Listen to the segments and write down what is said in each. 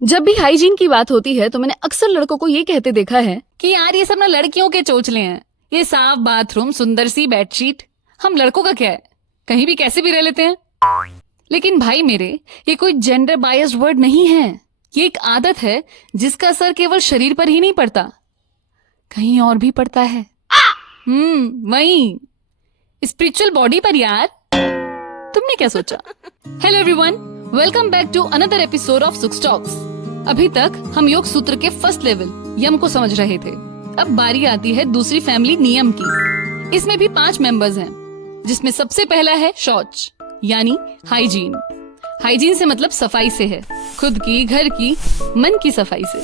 जब भी हाइजीन की बात होती है तो मैंने अक्सर लड़कों को ये कहते देखा है कि यार ये सब ना लड़कियों के चोचले हैं, ये साफ बाथरूम, सुंदर सी बेडशीट, हम लड़कों का क्या है, कहीं भी कैसे भी रह लेते हैं। लेकिन भाई मेरे, ये कोई जेंडर बायस्ड वर्ड नहीं है, ये एक आदत है जिसका असर केवल शरीर पर ही नहीं पड़ता, कहीं और भी पड़ता है। वही स्पिरिचुअल बॉडी पर यार। तुमने क्या सोचा? Hello everyone, welcome back to another episode of सुक्स टॉक्स। अभी तक हम योग सूत्र के फर्स्ट लेवल यम को समझ रहे थे। अब बारी आती है दूसरी फैमिली नियम की। इसमें भी 5 मेंबर्स हैं, जिसमें सबसे पहला है शौच यानी हाइजीन। हाइजीन से मतलब सफाई से है, खुद की, घर की, मन की सफाई से।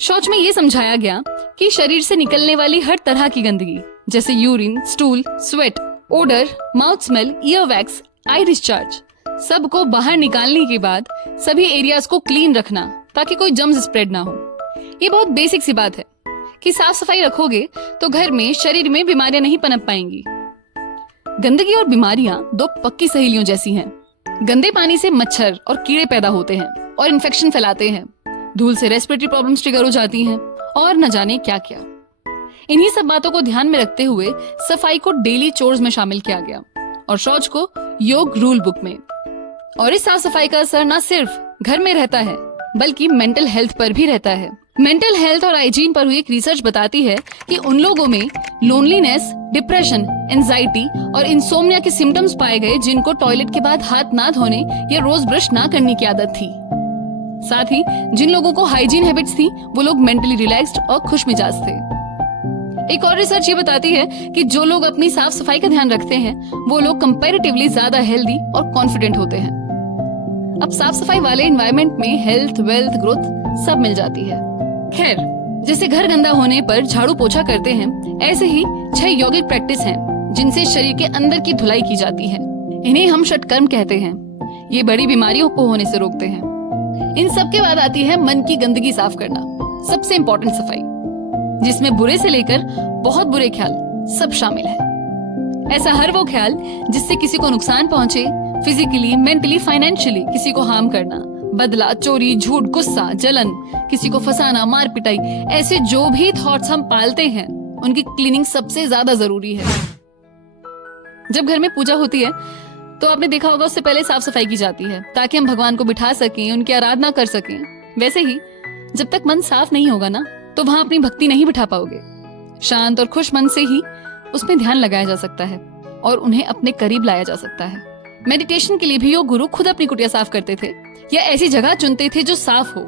शौच में ये समझाया गया कि शरीर से निकलने वाली हर तरह की गंदगी जैसे urine, stool, sweat, odour, mouth smell, ear wax, eye discharge, सबको बाहर निकालने के बाद सभी एरियाज को क्लीन रखना ताकि कोई जर्म्स स्प्रेड ना हो। ये बहुत बेसिक सी बात है कि साफ सफाई रखोगे तो घर में, शरीर में बीमारियां नहीं पनप पाएंगी। गंदगी और बीमारियां दो पक्की सहेलियों जैसी हैं। गंदे पानी से मच्छर और कीड़े पैदा होते हैं और इन्फेक्शन फैलाते हैं। धूल से रेस्पिरेटरी प्रॉब्लम्स ट्रिगर हो जाती हैं और न जाने क्या क्या। इन्हीं सब बातों को ध्यान में रखते हुए सफाई को डेली चोर्स में शामिल किया गया और शौच को योग रूल बुक में। और इस साफ सफाई का असर न सिर्फ घर में रहता है बल्कि मेंटल हेल्थ पर भी रहता है। मेंटल हेल्थ और हाइजीन पर हुई एक रिसर्च बताती है कि उन लोगों में लोनलीनेस, डिप्रेशन, एंजाइटी और इंसोम्निया के सिम्टम्स पाए गए जिनको टॉयलेट के बाद हाथ ना धोने या रोज ब्रश ना करने की आदत थी। साथ ही जिन लोगों को हाइजीन हैबिट्स थी वो लोग मेंटली रिलैक्स्ड और खुश मिजाज थे। एक और रिसर्च ये बताती है कि जो लोग अपनी साफ सफाई का ध्यान रखते हैं वो लोग कंपैरेटिवली ज्यादा हेल्दी और कॉन्फिडेंट होते हैं। अब साफ सफाई वाले एनवायरनमेंट में हेल्थ, वेल्थ, ग्रोथ सब मिल जाती है। खैर, जैसे घर गंदा होने पर झाड़ू पोछा करते हैं, ऐसे ही 6 यौगिक प्रैक्टिस हैं जिनसे शरीर के अंदर की धुलाई की जाती है। इन्हें हम षटकर्म कहते हैं। ये बड़ी बीमारियों को होने से रोकते हैं। इन सब के बाद आती है मन की गंदगी साफ करना, सबसे इम्पोर्टेंट सफाई, जिसमें बुरे से लेकर बहुत बुरे ख्याल सब शामिल है। ऐसा हर वो ख्याल जिससे किसी को नुकसान पहुंचे, फिजिकली, मेंटली, फाइनेंशियली, किसी को हार्म करना, बदला, चोरी, झूठ, गुस्सा, जलन, किसी को फंसाना, मार पिटाई, ऐसे जो भी थॉट्स हम पालते हैं उनकी क्लीनिंग सबसे ज्यादा जरूरी है। जब घर में पूजा होती है तो आपने देखा होगा उससे पहले साफ सफाई की जाती है ताकि हम भगवान को बिठा सकें, उनकी आराधना कर सकें। वैसे ही जब तक मन साफ नहीं होगा ना तो वहां अपनी भक्ति नहीं बिठा पाओगे। शांत और खुश मन से ही उसमें ध्यान लगाया जा सकता है और उन्हें अपने करीब लाया जा सकता है। मेडिटेशन के लिए भी योग गुरु खुद अपनी कुटिया साफ करते थे या ऐसी जगह चुनते थे जो साफ हो।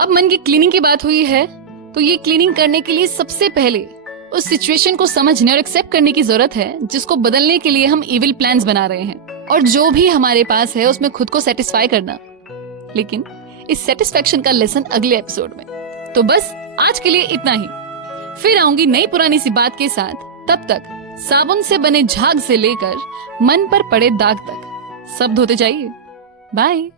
अब मन की क्लीनिंग की बात हुई है तो ये क्लीनिंग करने के लिए सबसे पहले उस सिचुएशन को समझने और एक्सेप्ट करने की जरूरत है जिसको बदलने के लिए हम इविल प्लान्स बना रहे हैं, और जो भी हमारे पास है उसमें खुद को सेटिस्फाई करना। लेकिन इस सेटिस्फेक्शन का लेसन अगले एपिसोड में। तो बस आज के लिए इतना ही। फिर आऊंगी नई पुरानी सी बात के साथ। तब तक साबुन से बने झाग से लेकर मन पर पड़े दाग तक सब धोते जाइए। बाय।